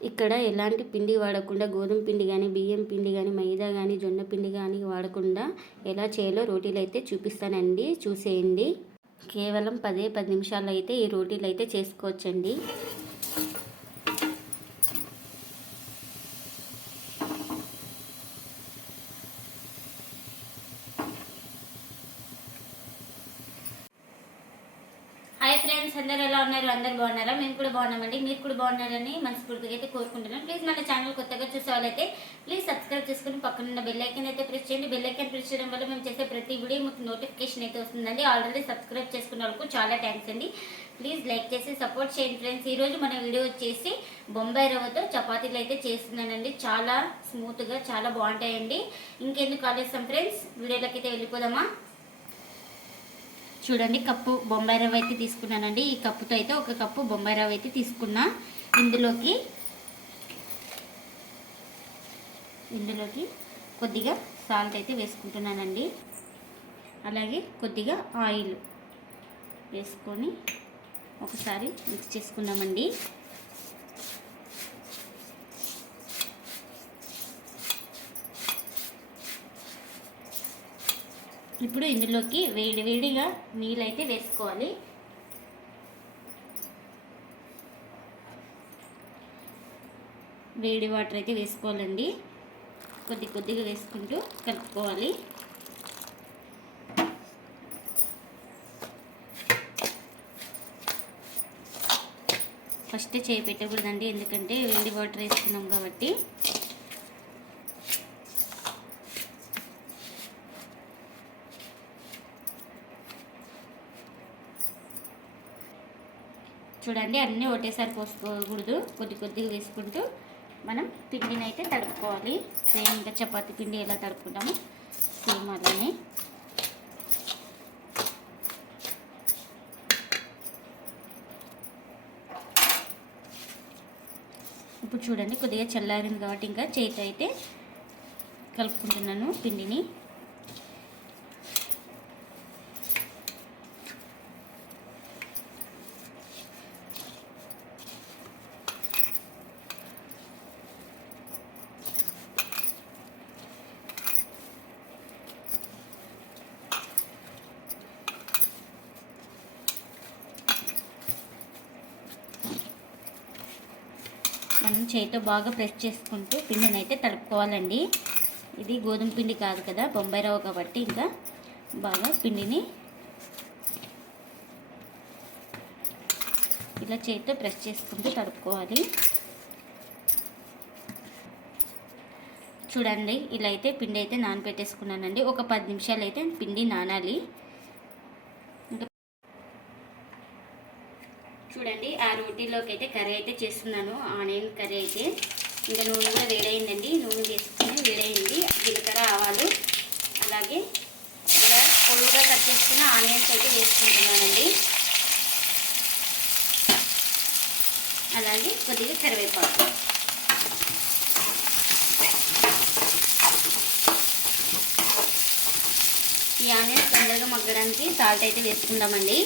ఇక్కడ ఎలాంటి పిండి వాడకుండా గోధుమ పిండి కానీ బియ్యం పిండి కానీ మైదా కానీ జొన్న పిండి కానీ వాడకుండా ఎలా చేయాలో రోటీలు అయితే చూపిస్తానండి. చూసేయండి. కేవలం పదే పది నిమిషాల్లో అయితే ఈ రోటీలు అయితే చేసుకోవచ్చండి. ఫ్రెండ్స్ అందరు ఎలా ఉన్నారు? అందరు బాగున్నారా? మేము కూడా బాగున్నామండి. మీరు కూడా బాగున్నారని మనస్ఫూర్తిగా అయితే కోరుకుంటున్నాం. ప్లీజ్ మన ఛానల్ కొత్తగా చూసే వాళ్ళైతే ప్లీజ్ సబ్స్క్రైబ్ చేసుకుని పక్కన ఉన్న బెల్ ఐకన్ అయితే ప్రెస్ చేయండి. బెల్ ఐకన్ ప్రెస్ చేయడం వల్ల మేము చేసే ప్రతి వీడియో మీకు నోటిఫికేషన్ అయితే వస్తుందండి. ఆల్రెడీ సబ్స్క్రైబ్ చేసుకున్న వాళ్ళకు చాలా థ్యాంక్స్ అండి. ప్లీజ్ లైక్ చేసి సపోర్ట్ చేయండి ఫ్రెండ్స్ ఈరోజు మన వీడియో వచ్చేసి బొంబాయి రవ్వతో చపాతీలు అయితే చేస్తున్నానండి. చాలా స్మూత్గా చాలా బాగుంటాయండి. ఇంకెందుకు ఆలోచిస్తాం ఫ్రెండ్స్ వీడియోలకైతే వెళ్ళిపోదామా? చూడండి కప్పు బొంబాయి రవ్వ అయితే తీసుకున్నానండి. ఈ కప్పుతో అయితే ఒక కప్పు బొంబాయి రవ్వ అయితే తీసుకున్నా. ఇందులోకి ఇందులోకి కొద్దిగా సాల్ట్ అయితే వేసుకుంటున్నానండి. అలాగే కొద్దిగా ఆయిల్ వేసుకొని ఒకసారి మిక్స్ చేసుకుందామండి. ఇప్పుడు ఇందులోకి వేడి వేడిగా నీళ్ళైతే వేసుకోవాలి. వేడి వాటర్ అయితే వేసుకోవాలండి. కొద్ది కొద్దిగా వేసుకుంటూ కలుపుకోవాలి. ఫస్ట్ చేయి పెట్టకూడదండి ఎందుకంటే వేడి వాటర్ వేసుకున్నాం కాబట్టి. చూడండి అన్నీ ఒకటేసారి పోసుకోకూడదు. కొద్ది కొద్దిగా వేసుకుంటూ మనం పిండిని అయితే తడుపుకోవాలి. సేమ్ ఇంకా చపాతి పిండి ఎలా తడుపుకుంటాము సేమ్ అలానే. ఇప్పుడు చూడండి కొద్దిగా చల్లారింది కాబట్టి ఇంకా చేతి అయితే కలుపుకుంటున్నాను పిండిని. మనం చేయితో బాగా ప్రెస్ చేసుకుంటూ పిండిని అయితే తడుపుకోవాలండి. ఇది గోధుమ పిండి కాదు కదా బొంబాయి రవ్వ కాబట్టి ఇంకా బాగా పిండిని ఇలా చేతితో ప్రెస్ చేసుకుంటూ తడుపుకోవాలి. చూడండి ఇలా అయితే పిండి అయితే నానబెట్టేసుకున్నానండి. ఒక పది నిమిషాలు అయితే పిండి నానాలి. చూడండి ఆ రోటీలోకి అయితే కర్రీ అయితే చేస్తున్నాను. ఆనియన్ కర్రీ అయితే. ఇంకా నూనె కూడా వేడైందండి. నూనె వేసుకుని వేడైంది. జీలకర్ర ఆవాలు అలాగే ఇలా పొడుగుగా కట్ చేసుకున్న ఆనియన్స్ అయితే వేసుకుంటున్నానండి. అలాగే కొద్దిగా కరివేపాకు. ఈ ఆనియన్స్ తొందరగా మగ్గడానికి సాల్ట్ అయితే వేసుకుందామండి.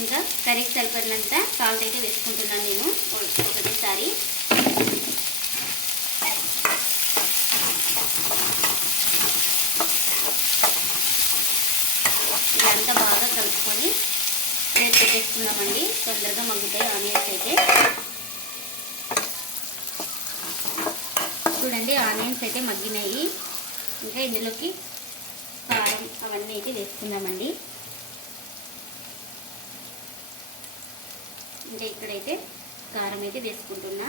ఇంకా కర్రీకి సరిపడినంత సాల్ట్ అయితే వేసుకుంటున్నాను నేను. ఒకటేసారి. ఇదంతా బాగా కలుపుకొని ప్లేట్ పెట్టేసుకున్నామండి తొందరగా మగ్గుతాయి ఆనియన్స్ అయితే. చూడండి ఆనియన్స్ అయితే మగ్గినాయి. ఇంకా ఇందులోకి కారం అవన్నీ అయితే వేసుకుందామండి. ఇంకా ఇక్కడైతే కారం అయితే వేసుకుంటున్నా.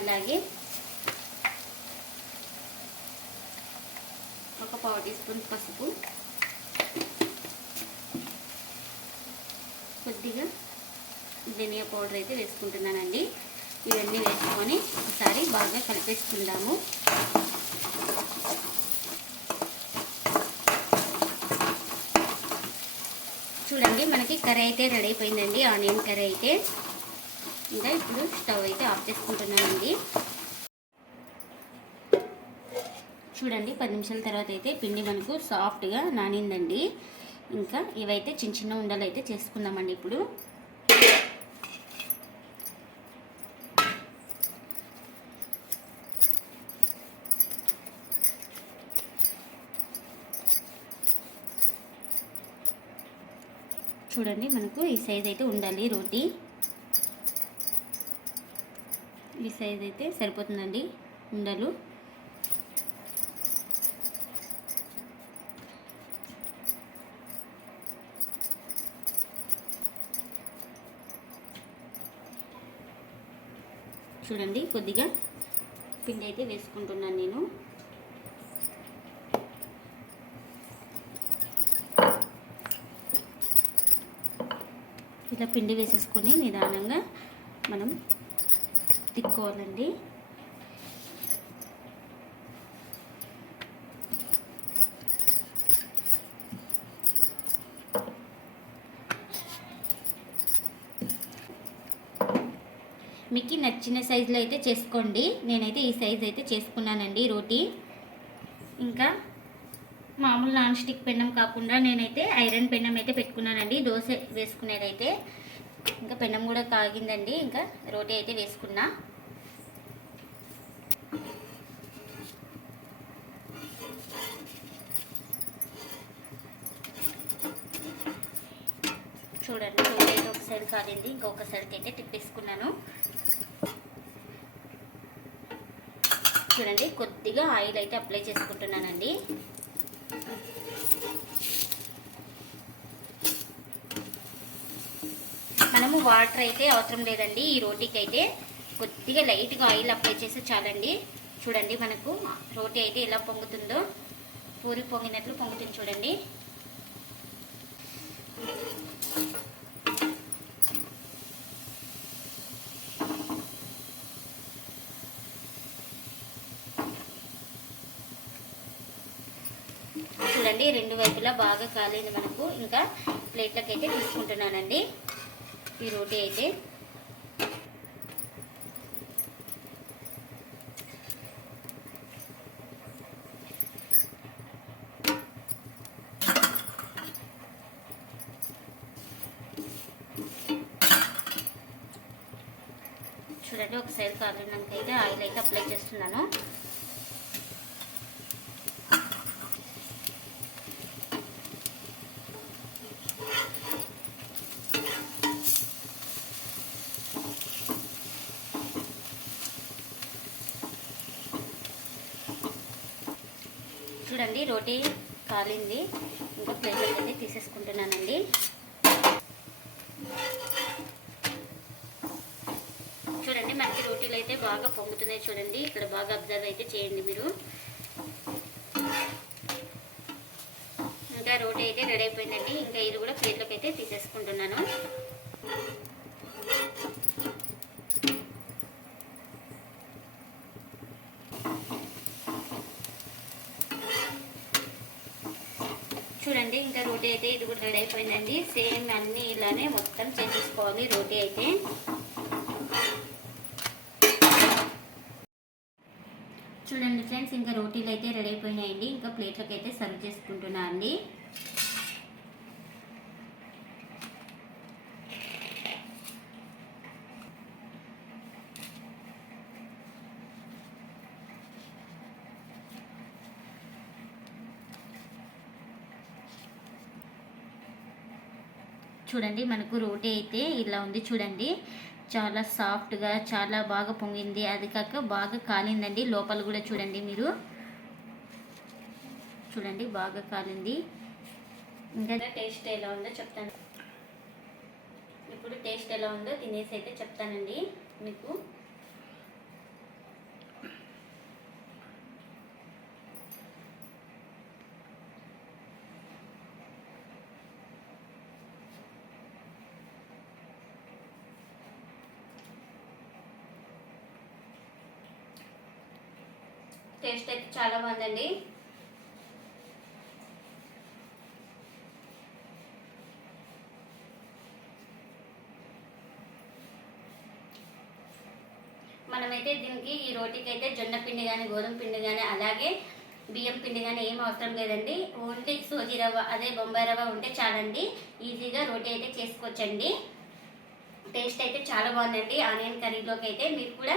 అలాగే ఒక పావు టీ స్పూన్ పసుపు. కొద్దిగా ధనియా పౌడర్ అయితే వేసుకుంటున్నానండి. ఇవన్నీ వేసుకొని ఒకసారి బాగా కలిపేసుకుందాము చూడండి మనకి కర్రీ అయితే రెడీ అయిపోయిందండి. ఆనియన్ కర్రీ అయితే. ఇంకా ఇప్పుడు స్టవ్ అయితే ఆఫ్ చేసుకుంటున్నానండి చూడండి పది నిమిషాల తర్వాత అయితే పిండి మనకు సాఫ్ట్గా నానిందండి. ఇంకా ఇవైతే చిన్న చిన్న ఉండలు అయితే చేసుకుందామండి ఇప్పుడు. చూడండి మనకు ఈ సైజ్ అయితే ఉండాలి రోటీ. ఈ సైజ్ అయితే సరిపోతుందండి ఉండలు. చూడండి కొద్దిగా పిండి అయితే వేసుకుంటున్నాను నేను. ఇట్లా పిండి వేసేసుకొని నిదానంగా మనం తిక్కోవాలండి. మీకు నచ్చిన సైజులో అయితే చేసుకోండి. నేనైతే ఈ సైజ్ అయితే చేసుకున్నానండి రోటీ. ఇంకా మామూలు నాన్ స్టిక్ పెన్నం కాకుండా నేనైతే ఐరన్ పెన్నం అయితే పెట్టుకున్నానండి. దోశ వేసుకునేదైతే ఇంకా పెన్నం కూడా కాగిందండి. ఇంకా రోటీ అయితే వేసుకున్నా. చూడండి రోటీ అయితే ఒక సైడ్ కాలింది. ఇంకొక సైడ్కి అయితే తిప్పేసుకున్నాను. చూడండి కొద్దిగా ఆయిల్ అయితే అప్లై చేసుకుంటున్నానండి. మనము వాటర్ అయితే అవసరం లేదండి ఈ రోటీకి అయితే. కొద్దిగా లైట్గా ఆయిల్ అప్లై చేస్తే చాలండి. చూడండి మనకు రోటీ అయితే ఎలా పొంగుతుందో. పూరి పొంగినట్లు పొంగుతుంది చూడండి. చూడండి రెండు వైపులా బాగా కాలేదు మనకు. ఇంకా ప్లేట్లకైతే అయితే తీసుకుంటున్నానండి. ఈ రోటీ అయితే. చూడండి ఒక సైడ్ కాలినాక అయితే ఆయిల్ అయితే అప్లై చేస్తున్నాను చూడండి రోటీ కాలింది. ఇంకా ప్లేట్లోకి అయితే తీసేసుకుంటున్నానండి. చూడండి మనకి రోటీలు అయితే బాగా పొంగుతున్నాయి చూడండి. ఇక్కడ బాగా అబ్జర్వ్ అయితే చేయండి మీరు. ఇంకా రోటీ అయితే రెడీ అయిపోయిందండి. ఇంకా ఇది కూడా ప్లేట్లోకి అయితే తీసేసుకుంటున్నాను. చూడండి ఇంకా రోటీ అయితే ఇది కూడా రెడీ అయిపోయిందండి. సేమ్ అన్నీ ఇలానే మొత్తం చేసేసుకోవాలి రోటీ అయితే. చూడండి ఫ్రెండ్స్ ఇంకా రోటీలు అయితే రెడీ అయిపోయినాయండి. ఇంకా ప్లేట్లకు అయితే సర్వ్ చేసుకుంటున్నా అండి. చూడండి మనకు రోటీ అయితే ఇలా ఉంది చూడండి. చాలా సాఫ్ట్గా చాలా బాగా పొంగింది. అది కాక బాగా కాలిందండి. లోపల కూడా చూడండి మీరు. చూడండి బాగా కాలింది. ఇంకా టేస్ట్ ఎలా ఉందో చెప్తాను. ఇప్పుడు టేస్ట్ ఎలా ఉందో తినేసి అయితే చెప్తానండి మీకు. టేస్ట్ అయితే చాలా బాగుందండి. మనమైతే దీనికి ఈ రోటీకి అయితే జొన్న పిండి కానీ గోధుమ పిండి కానీ అలాగే బియ్యం పిండి కానీ ఏం అవసరం లేదండి. ఓన్లీ సోజీ రవ్వ అదే బొంబాయి రవ్వ ఉంటే చాలండి. ఈజీగా రోటీ అయితే చేసుకోవచ్చండి. టేస్ట్ అయితే చాలా బాగుందండి. ఆనియన్ కర్రీలోకి అయితే మీరు కూడా